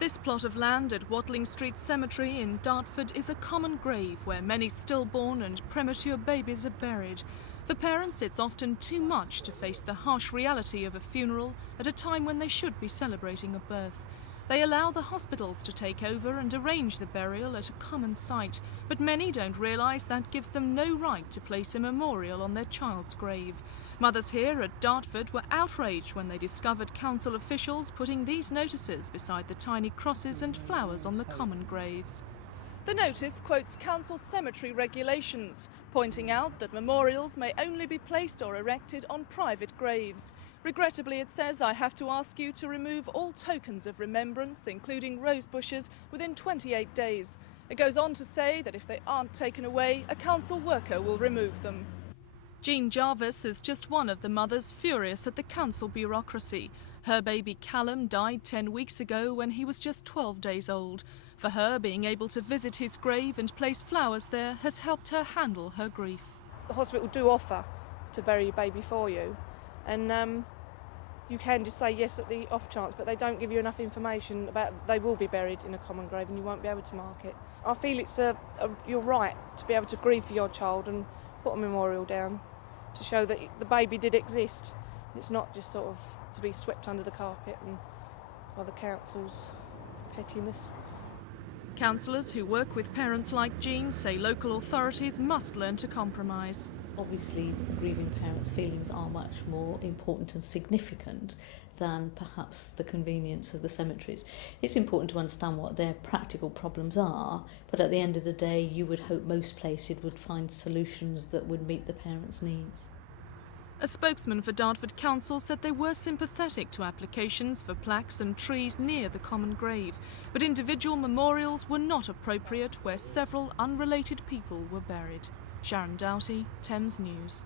This plot of land at Watling Street Cemetery in Dartford is a common grave where many stillborn and premature babies are buried. For parents, it's often too much to face the harsh reality of a funeral at a time when they should be celebrating a birth. They allow the hospitals to take over and arrange the burial at a common site, but many don't realise that gives them no right to place a memorial on their child's grave. Mothers here at Dartford were outraged when they discovered council officials putting these notices beside the tiny crosses and flowers on the common graves. The notice quotes council cemetery regulations, pointing out that memorials may only be placed or erected on private graves. Regrettably, it says, I have to ask you to remove all tokens of remembrance, including rose bushes, within 28 days. It goes on to say that if they aren't taken away, a council worker will remove them. Jean Jarvis is just one of the mothers furious at the council bureaucracy. Her baby Callum died 10 weeks ago when he was just 12 days old. For her, being able to visit his grave and place flowers there has helped her handle her grief. The hospital do offer to bury your baby for you, and you can just say yes at the off chance, but they don't give you enough information about they will be buried in a common grave and you won't be able to mark it. I feel it's your right to be able to grieve for your child and put a memorial down to show that the baby did exist. It's not just sort of to be swept under the carpet and by the council's pettiness. Councillors who work with parents like Jean say local authorities must learn to compromise. Obviously, grieving parents' feelings are much more important and significant than perhaps the convenience of the cemeteries. It's important to understand what their practical problems are, but at the end of the day, you would hope most places would find solutions that would meet the parents' needs. A spokesman for Dartford Council said they were sympathetic to applications for plaques and trees near the common grave, but individual memorials were not appropriate where several unrelated people were buried. Sharon Doughty, Thames News.